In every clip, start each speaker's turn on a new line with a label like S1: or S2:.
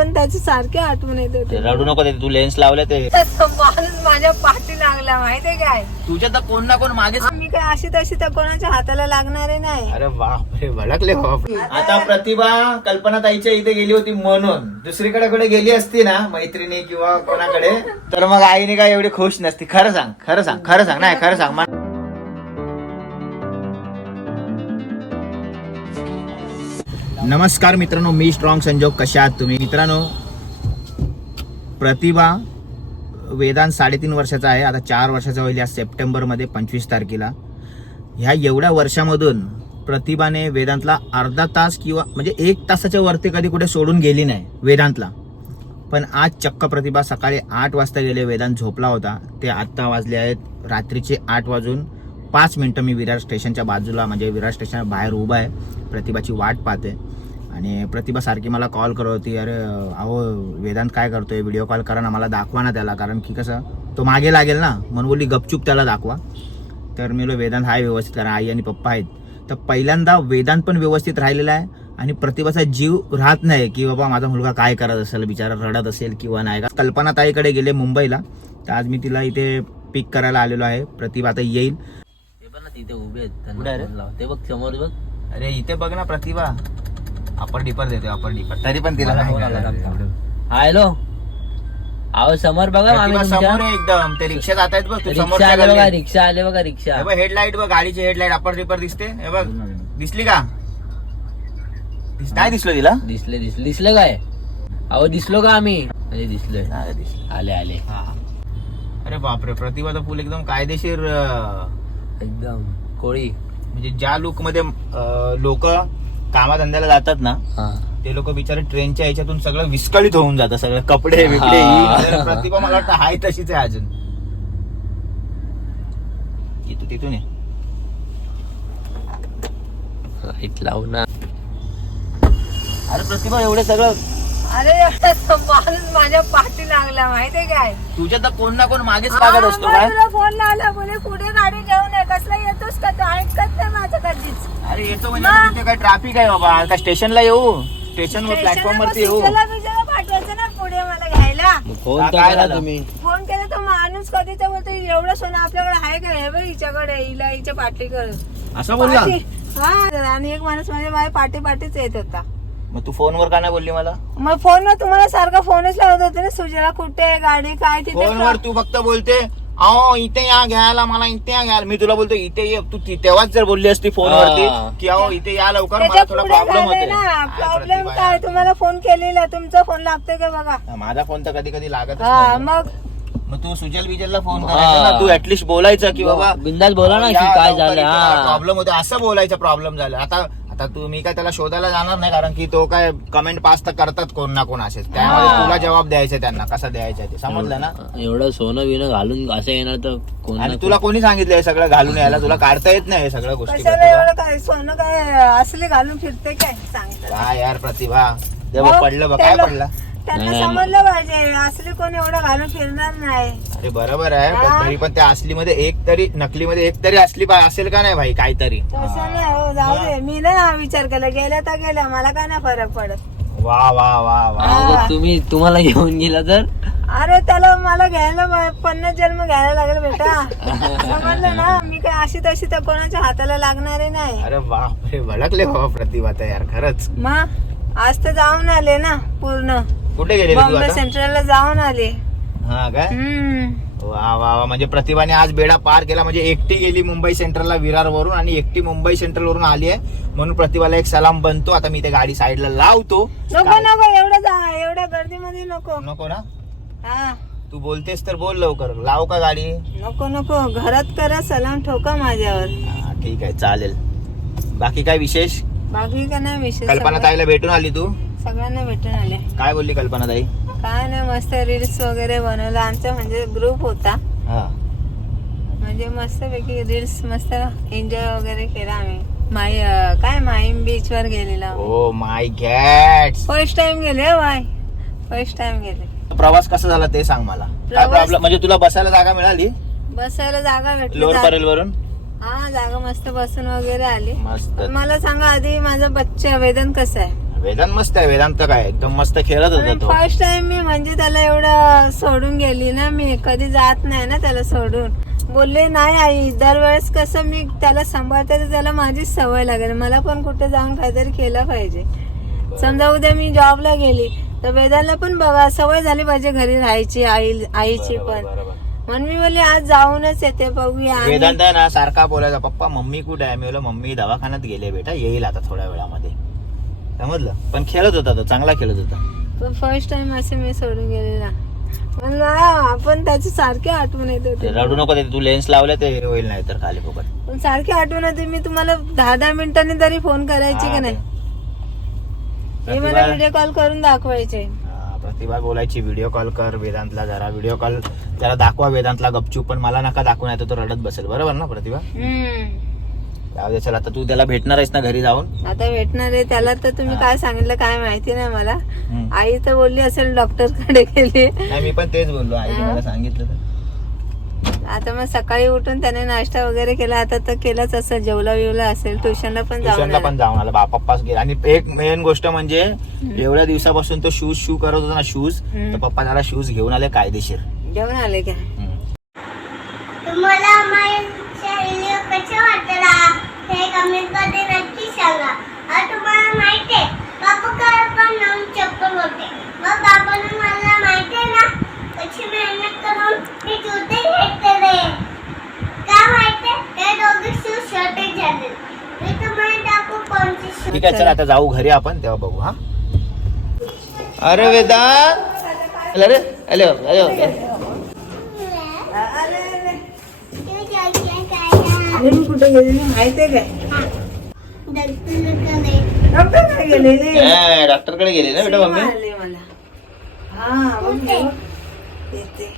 S1: पण त्याची सारखी आठवण येत होती.
S2: रडू नको ते तू लेन्स लावले ते.
S1: माणूस माझ्या पाठी लागला माहितीये काय?
S2: तुझ्या तर कोण ना कोण मागे
S1: मी काय अशी तशी त्या कोणाच्या हाताला लागणारे नाही.
S2: अरे बापरे भडकले बाप. आता प्रतिभा कल्पना ताईच्या इथे गेली होती म्हणून. दुसरीकडे कुठे गेली असती ना मैत्रिणी किंवा कोणाकडे तर मग आईने काय एवढी खुश नसती. खरं सांग खरं सांग खरं सांग नाही खरं सांग. नमस्कार मित्रांनो मी स्ट्रॉंग संजोग. कशा आहात तुम्ही? मित्रांनो प्रतिभा वेदांत साडेतीन वर्षाचा आहे. आता चार वर्षाचा होईल या सप्टेंबरमध्ये पंचवीस तारखेला. ह्या एवढ्या वर्षामधून प्रतिभाने वेदांतला अर्धा तास किंवा म्हणजे एक तासाच्या वरती कधी कुठे सोडून गेली नाही वेदांतला. पण आज चक्क प्रतिभा सकाळी आठ वाजता गेले वेदांत झोपला होता. ते आत्ता वाजले आहेत रात्रीचे आठ वाजून पाच मिनटं मी विरार स्टेशनच्या बाजूला म्हणजे विरार स्टेशन बाहेर उभा आहे. प्रतिभाची वाट पाहते. आणि प्रतिभा सारखी मला कॉल करत होती अरे अहो वेदांत काय करतोय? व्हिडिओ कॉल करा ना मला दाखवा ना त्याला. कारण की कसं तो मागे लागेल ना. म्हणून बोलली गपचूप त्याला दाखवा. तर मी वेदांत हाय व्यवस्थित कारण आई आणि पप्पा आहेत. तर पहिल्यांदा वेदांत पण व्यवस्थित राहिलेला आहे आणि प्रतिभाचा जीव राहत नाही की बाबा माझा मुलगा काय करत असेल? बिचारा रडत असेल किंवा नाही. का कल्पना ताईकडे गेले मुंबईला तर आज मी तिला इथे पिक करायला आलेलो आहे. प्रतिभा आता येईल.
S3: ते पण ना तिथे उभे आहेत. ते बघ समोर बघ.
S2: अरे इथे बघ ना प्रतिभा. अपर डिपर देतो अपर डिपर तरी पण तिला
S3: मला
S2: नाही
S3: फोन आला
S2: करायला
S3: थांब,
S2: एवढं.
S3: थांब. हा, हॅलो. अहो समोर बघा आम्ही
S2: प्रतिभा
S3: तुमच्या.
S2: समोर आहे एकदम. ते रिक्षा जात आहेत बघ तू
S3: रिक्षा
S2: समोरच्या
S3: आले बघा
S2: गल्लीत.
S3: रिक्षा आले बघा रिक्षा.
S2: हे बघ हेडलाईट बघ गाडीची हेडलाईट अपर डिपर दिसते. हे बघ दिसली का? दिस- नाही दिसलं तिला?
S3: दिसले दिसले. दिसलं काय? अहो दिसलो का आम्ही? म्हणजे दिसलोय.
S2: नाही दिसलं.
S3: आले आले.
S2: हा. अरे बापरे प्रतिभा तर फुल एकदम कायदेशीर अं,
S3: एकदम. कोळी.
S2: म्हणजे ज्या लुकमध्ये लोक कामाधंद्याला जातात ना ते लोक बिचारे ट्रेनच्या याच्यातून सगळं विस्कळीत होऊन जातं सगळं कपडे बिपडे प्रतिभा मला वाटतं हाय तशीच आहे अजून. तिथून ये.
S3: लाइट लावू ना.
S2: अरे प्रतिभा एवढे सगळं
S1: अरे माणूस माझ्या पाठी लागला माहितीये काय?
S2: तुझ्या तर कोण ना कोण मागेच लागत असतो
S1: हा, फोन लावला बोले पुढे गाडी घेऊन ये कसला येतोस का तू ऐकत नाही माझं कधीच
S2: अरे येतो म्हणजे आता तिथे काय ट्रॅफिक आहे बाबा? का स्टेशनला येऊ. स्टेशनवर प्लॅटफॉर्म वरती येऊ.
S1: पाठवायचं ना पुढे मला घ्यायला.
S3: फोन
S2: का-
S3: तर
S2: काय
S3: करा
S2: झालं?
S3: तुम्ही?
S1: फोन केला तर माणूस कधीच बोलतो एवढं सोनं आपल्याकडे आहे का? हे बघ हिच्याकडे हिला हिच्या पाठी कर
S2: असं बोलला?
S1: पाठी. हा आणि एक माणूस माझ्या माझ्या पाठी पाठीच येत होता.
S2: मग तू फोनवर का नाही बोलली मला?
S1: मग फोनवर तुम्हाला सारखा फोनच लावत होते ना सुजला कुठे आहे गाडी काय तिथे
S2: फोनवर तू फक्त बोलते. अहो इथे या घ्यायला मला इथे या घ्यायला. मी तुला बोलतो इथे ये. तू ती- तेव्हाच जर बोलली असती फोनवरती
S3: हा.
S2: की अहो इथे या लवकर
S1: त्याच्या
S2: मला थोडा
S1: पुढे
S2: प्रॉब्लेम
S1: झालंय
S2: होते
S1: ना.
S2: काय
S1: प्रॉब्लेम काय. तुम्हाला फोन केलेला तुमचा फोन लागतोय का बघा?
S2: हा, माझा फोन तर कधी कधी लागत
S1: हा मग?
S2: मग तू सुजल बिजलला फोन
S3: हा.
S2: करायचा ना तू ऍटलिस्ट बोलायचं की बाबा
S3: बिंदास बोला ना की काय झालं हा.
S2: प्रॉब्लेम होते असं बोलायचं प्रॉब्लेम झालं. आता आता तू मी काय त्याला शोधायला जाणार नाही कारण की तो काय कमेंट पास तर करतात कोण ना कोण असेच. त्यामध्ये
S1: हा.
S2: तुला जबाब द्यायचा त्यांना कसा द्यायचा ते. समजलं ना?
S3: एवढं सोनं बिनं घालून असं येणार तर कोण
S2: आणि तुला कोणी सांगितलं हे सगळं घालून यायला? तुला काढता येत नाही हे सगळ्या गोष्टी
S1: कशाला
S2: प्रतिभा.
S1: एवढं काय? सोनं काय असले घालून फिरते काय? सांगतात
S2: काय यार प्रतिभा? ते बघ
S1: मग
S2: पडलं बघ काय
S1: त्याला-
S2: पडलं?
S1: त्यांना
S3: नाही,
S1: समजलं पाहिजे. असले कोण एवढं घालून फिरणार नाही.
S2: अरे बरोबर आहे पण
S1: हा.
S2: तरी पण त्या असलीमध्ये एक तरी नकलीमध्ये एक तरी असली असेल का नाही भाई काहीतरी?
S1: तसं नाही हो जाऊ दे. मी नाही हा विचार केला. गेल्या तर गेल्या. मला काय नाही फरक पडत.
S2: वा वा वा वा.
S3: तुम्ही तुम्हाला घेऊन गेला तर?
S1: अरे त्याला मला घ्यायला पन्नास जन्म घ्यायला लागेल बेटा. समजलं ना? मी काय अशी तशी तर कोणाच्या हाताला लागणारे नाही.
S2: अरे बापरे भडकले बाबा प्रतिभा तर यार खरंच.
S1: मग? आज तर जाऊन आले ना पूर्ण.
S2: कुठे गेले तू
S1: बॉम्बे
S2: आता?
S1: सेंट्रलला जाऊन आले.
S2: हा काय?
S1: हम्म.
S2: वा वा वा. म्हणजे प्रतिभाने आज बेडा पार केला. म्हणजे एकटी गेली मुंबई सेंट्रलला विरार वरून आणि एकटी मुंबई सेंट्रल वरून आली आहे. म्हणून प्रतिभाला एक सलाम बनतो. आता मी ते गाडी साईडला लावतो.
S1: नको
S2: काय-
S1: नको एवढं जा एवढ्या गर्दीमध्ये नको.
S2: नको ना?
S1: हा.
S2: तू बोलतेस तर बोल लवकर. लाव का गाडी?
S1: नको नको. घरात करा सलाम ठोका माझ्यावर.
S2: हा, ठीक आहे चालेल. बाकी काय विशेष?
S1: बाकी का नाही विशेष
S2: कल्पना ताईला भेटून आली तू?
S1: सगळ्यांना भेटून आले.
S2: काय बोलली कल्पना ताई?
S1: काय नाही मस्त रील्स वगैरे बनवला. आमचा म्हणजे ग्रुप होता.
S2: हा.
S1: म्हणजे मस्त पैकी रील्स मस्त एन्जॉय वगैरे केला आम्ही. माई अं, काय माहीम बीच वर गेलेला
S2: oh my god
S1: first time गेले हो बाय फर्स्ट टाइम गेले.
S2: प्रवास कसा झाला ते सांग मला. काय प्रॉब्लेम म्हणजे तुला बसायला जागा मिळाली?
S1: बसायला जागा भेटली
S2: लोअर
S1: जा-
S2: परेल वरून?
S1: हा जागा मस्त बसून वगैरे आली. मला सांगा आधी माझा बच्चा वेदन कसं आहे?
S2: वेदांत मस्त आहे वेदांत काय एकदम मस्त खेळत होता तो.
S1: फर्स्ट टाइम मी म्हणजे त्याला एवढं सोडून गेली ना मी कधी जात नाही ना त्याला सोडून. बोलले नाही आई दरवेळेस कसं मी त्याला सांभाळते तर त्याला माझीच सवय लागेल. मला पण कुठे जाऊन काहीतरी केलं पाहिजे. समजा उद्या मी जॉबला गेली तर वेदाला पण बघा सवय झाली पाहिजे घरी राहायची आई आईची पण. म्हणून मी बोलली आज जाऊनच येते बघूया.
S2: वेदांत ना सारखा बोलायचा पप्पा मम्मी कुठे आहे? मी बोललो मम्मी दवाखान्यात गेले बेटा येईल आता थोड्या वेळामध्ये. समजलं? पण खेळत होता तो चांगला खेळत होता.
S1: पण फर्स्ट टाइम असे मी सोडून गेलेला. हा, आपण त्याची सारखी आठवण येत होती.
S2: रडू नको ते तू लेन्स लावले ते होईल नाही तर खाली फुकट.
S1: पण सारखी आठवण होती मी तुम्हाला दहा दहा मिनिटांनी तरी फोन करायची
S2: हा,
S1: का नाही. हे मला
S2: प्रतिभा-
S1: व्हिडिओ कॉल करून दाखवायचे.
S2: हा, प्रतिभा बोलायची व्हिडिओ कॉल कर वेदांतला जरा व्हिडिओ कॉल त्याला दाखवा वेदांतला गपचूप पण मला नका दाखवून येतो तो रडत बसेल. बरोबर ना प्रतिभा?
S1: हम्म.
S2: जाऊ दे चल आता तू त्याला भेटणार आहेस ना घरी जाऊन.
S1: आता भेटणार आहे त्याला तर तुम्ही काय सांगितलं काय माहिती नाही मला. आई तर बोलली असेल डॉक्टरकडे गेली.
S2: नाही मी पण तेच बोललो आईने मला सांगितलं तर.
S1: आता मग सकाळी उठून त्याने नाश्ता वगैरे केला आता तर केलाच असेल जेवला विवला असेल ट्युशनला पण जाऊन.
S2: पण जाऊन आला बाप पप्पाच गेला. आणि एक मेन गोष्ट म्हणजे एवढ्या दिवसापासून तो शूज शू करत होता ना शूज. तर पप्पा त्याला शूज घेऊन आले कायदेशीर.
S1: जेवण आले का
S2: हम्म.
S4: तुम्हाला माझ्या व्हिडिओ कसे वाटला हे कमेंटमध्ये नक्की सांगा आणि तुम्हाला माहिती आहे बापूकडे पण नवीन चप्पल होते मग बाबांना मला माहिती आहे ना कशी मेहनत करून ते जुते घेतलेले काय माहिती ते दोघे शूज शॉर्टेज झाले मी तुम्हाला दाखवू कोणते शूज
S2: ठीक आहे चल आता जाऊ घरी आपण तेव्हा बघू हा. अरे वेदांत अरे अरे
S1: मी कुठे गेलेली माहितीये काय? डॉक्टर काय गेलेले?
S2: डॉक्टरकडे गेले ना बेटा मम्मी?
S1: आले मला. हा बघ ना, बघ. येते.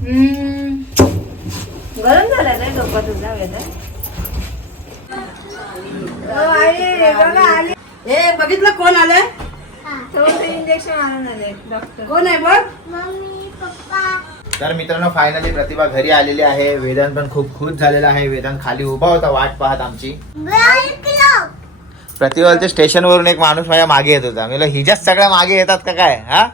S1: हम्म. गरम झाला ना डोका तुझा वेदा
S5: ए बघितलं कोण आलंय?
S1: इंजेक्शन आले डॉक्टर
S5: कोण आहे बघ?
S4: Mummy papa.
S2: तर मित्रांनो फायनली प्रतिभा घरी आलेली आहे. वेदांत पण खूप खुश झालेला आहे. वेदांत खाली उभा होता वाट पाहत आमची. प्रतिभाच्या स्टेशनवरून एक माणूस माझ्या मागे येत होता. मी हिच्याच सगळ्या मागे येतात का काय? हा?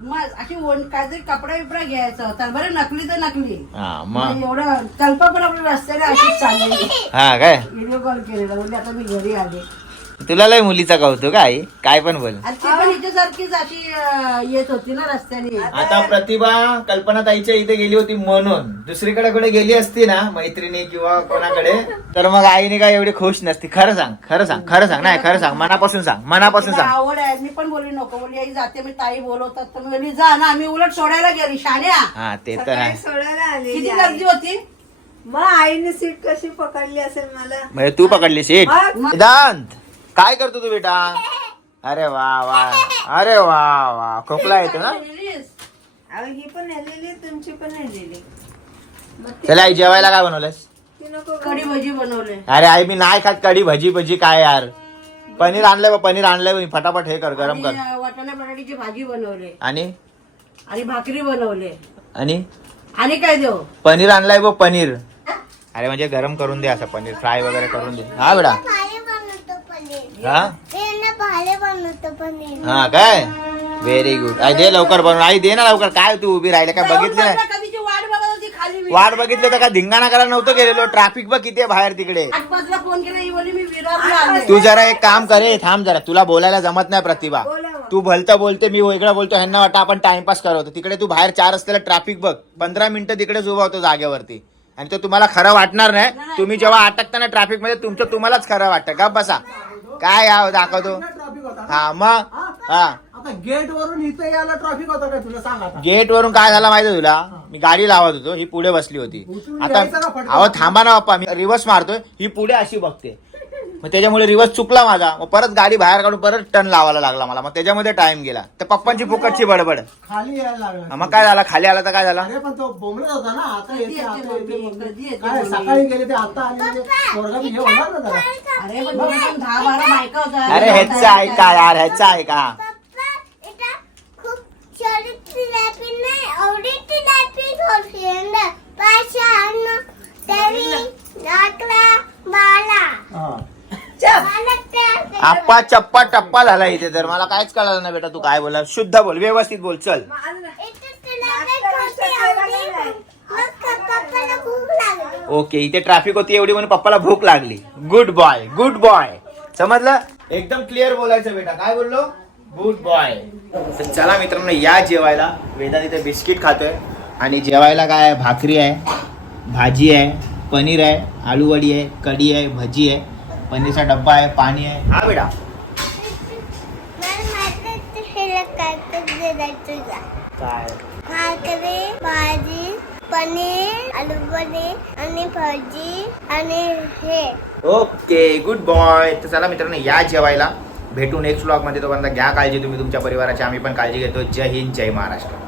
S5: मग अशी ओढ काहीतरी कपडा बिपडा घ्यायचा होता. बरं नकली तर नकली.
S2: हा मग?
S5: एवढं कल्पा पण आपल्या रस्त्याने अशीच चाललेली
S2: हा काय?
S5: व्हिडिओ कॉल केलेला. म्हणजे आता मी घरी आले.
S2: तुला लय मुलीचा कौतुक आई. काय पण बोल.
S5: आणि ती पण हिच्यासारखीच अशी अं, येत होती ना रस्त्याने.
S2: आता प्रतिभा कल्पना ताईच्या इथे गेली होती म्हणून. दुसरीकडे कुठे गेली असती ना मैत्रिणी किंवा कोणाकडे? तर मग आईने काय एवढी खुश नसती. खरं सांग खरं सांग खरं सांग नाही खरं सांग मनापासून सांग मनापासून
S5: तिला
S2: सांग.
S5: आवड आहे मी पण बोलली नको बोलली आई जाते मी ताई बोलवतात तर मी बोलली जा ना आम्ही उलट सोडायला गेली शाण्या.
S2: हा ते तर
S1: सकाळी
S2: आहे.
S1: सोडायला आले
S5: किती गर्दी होती?
S1: मग आईने सीट कशी पकडली असेल मला?
S2: म्हणजे तू पकडली सीट?
S1: मग?
S2: वेदांत काय करतो तू बेटा? अरे वा वा. अरे वा वा. खोकला येतो ना?
S1: अहो, ही पण नेलेली तुमची पण नेलेली मग ती-
S2: चला आई जेवायला काय बनवलंस
S1: ती नको
S5: कढी भजी बनवले.
S2: अरे आई मी नाही खात कढी भजी भजी काय यार? पनीर आणलंय बा, पनीर आणलंय बा, फटाफट हे कर गरम कर.
S5: आणि, अं, वाटाणा बटाट्याची भाजी बनवले.
S2: आणि?
S5: आणि भाकरी बनवले.
S2: आणि?
S5: आणि काय देऊ?
S2: पनीर आणलाय बघ पनीर. अरे म्हणजे गरम करून दे असं पनीर फ्राय वगैरे करून दे. हा बेटा. हा?
S4: ना
S2: हा काय? व्हेरी गुड आई दे लवकर बनवून. आई दे ना लवकर. काय तू उभी राहिले? काय बघितली नाही?
S5: कधीची वाट बघत होती खाली मी.
S2: वाट बघितली तर काय धिंगाणा करायला नव्हतं गेलेलो? ट्रॅफिक बघ किती आहे बाहेर तिकडे.
S5: आठ पाचला फोन केला ही बोली मी विरारला आले.
S2: तू जरा एक काम करे थांब जरा. तुला बोलायला जमत नाही प्रतिभा. तू भलतं बोलते मी वेगळं बोलतो. ह्यांना वाटतं आपण टाइमपास करतो तिकडे तू बाहेर चार रस्त्याला ट्रॅफिक बघ. पंधरा मिनिटं तिकडेच उभा होतो जागेवरती. आणि तो तुम्हाला खरं वाटणार नाही. तुम्ही जेव्हा अटकताना ट्रॅफिकमध्ये तुमचं तुम्हालाच खरं वाटतं. का बसा. काय याव दाखवतो?
S6: ट्रॉफिक होता
S2: हा मग? हा?
S6: आता गेट वरून इथे यायला ट्रॉफिक होता काय तुला? सांग आता.
S2: गेट वरून काय झालं माहिती तुला? मी गाडी लावत होतो ही पुढे बसली होती.
S6: उचलून
S2: आता
S6: ना.
S2: अहो थांबा ना बाप्पा मी रिवर्स मारतोय ही पुढे अशी बघते. मग त्याच्यामुळे रिवर्स चुकला माझा. मग परत गाडी बाहेर काढून परत टर्न लावायला लागला मला. मग त्याच्यामध्ये टाइम गेला. तर पप्पांची फुकटची बडबड.
S6: खाली यायला लागला.
S2: मग काय झालं? खाली आला तर काय झालं?
S6: अरे पण तो बोंबलत होता ना. आता येते
S5: येते
S6: आता येते
S5: मम्मी,
S6: मम्मी.
S5: कधी येते
S6: काय
S5: मम्मी?
S6: सकाळी गेले ते आता आले पोरगा बी हे होणार ना जरा.
S5: अरे पण तुम्ही पण दहा बारा बायका होत्या.
S2: अरे ह्याचं ऐका यार ह्याचं ऐका.
S4: पप्पा इथं खूप छोटी जिलेबी नाही एवढी जिलेबी होती अंदर पाच अन्न तेवीस अकरा बारा
S6: हा
S4: मला ते
S2: आप्पा चप्पा टप्पा झाला इथे तर. मला काहीच कळलं ना बेटा तू काय बोला शुद्ध बोल व्यवस्थित बोल चल. ओके इथे ट्रॅफिक होती एवढी म्हणून पप्पाला भूक लागली. गुड बॉय गुड बॉय समजलं? एकदम क्लिअर बोलायचं बेटा. काय बोललो? गुड बॉय तर चला मित्रांनो या जेवायला. वेदांत इथे बिस्किट खातोय. आणि जेवायला काय आहे? भाकरी आहे भाजी आहे पनीर आहे आलूवडी आहे कढी आहे भजी आहे. पनीरचा डब्बा आहे पाणी आहे. हा बेटा.
S4: हे काय? भाकरी भाजी पनीर आलू पनीर आणि भाजी आणि हे.
S2: ओके गुड बॉय तर चला मित्रांनो या जेवायला भेटू नेक्स्ट ब्लॉगमध्ये. तोपर्यंत घ्या काळजी तुम्ही तुमच्या परिवाराची. आम्ही पण काळजी घेतो. जय हिंद जय महाराष्ट्र.